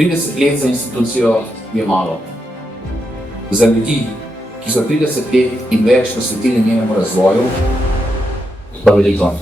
30 let za institucijo je malo. Za ljudi, ki so 30 let in več posvetili njenemu razvoju, pa veliko.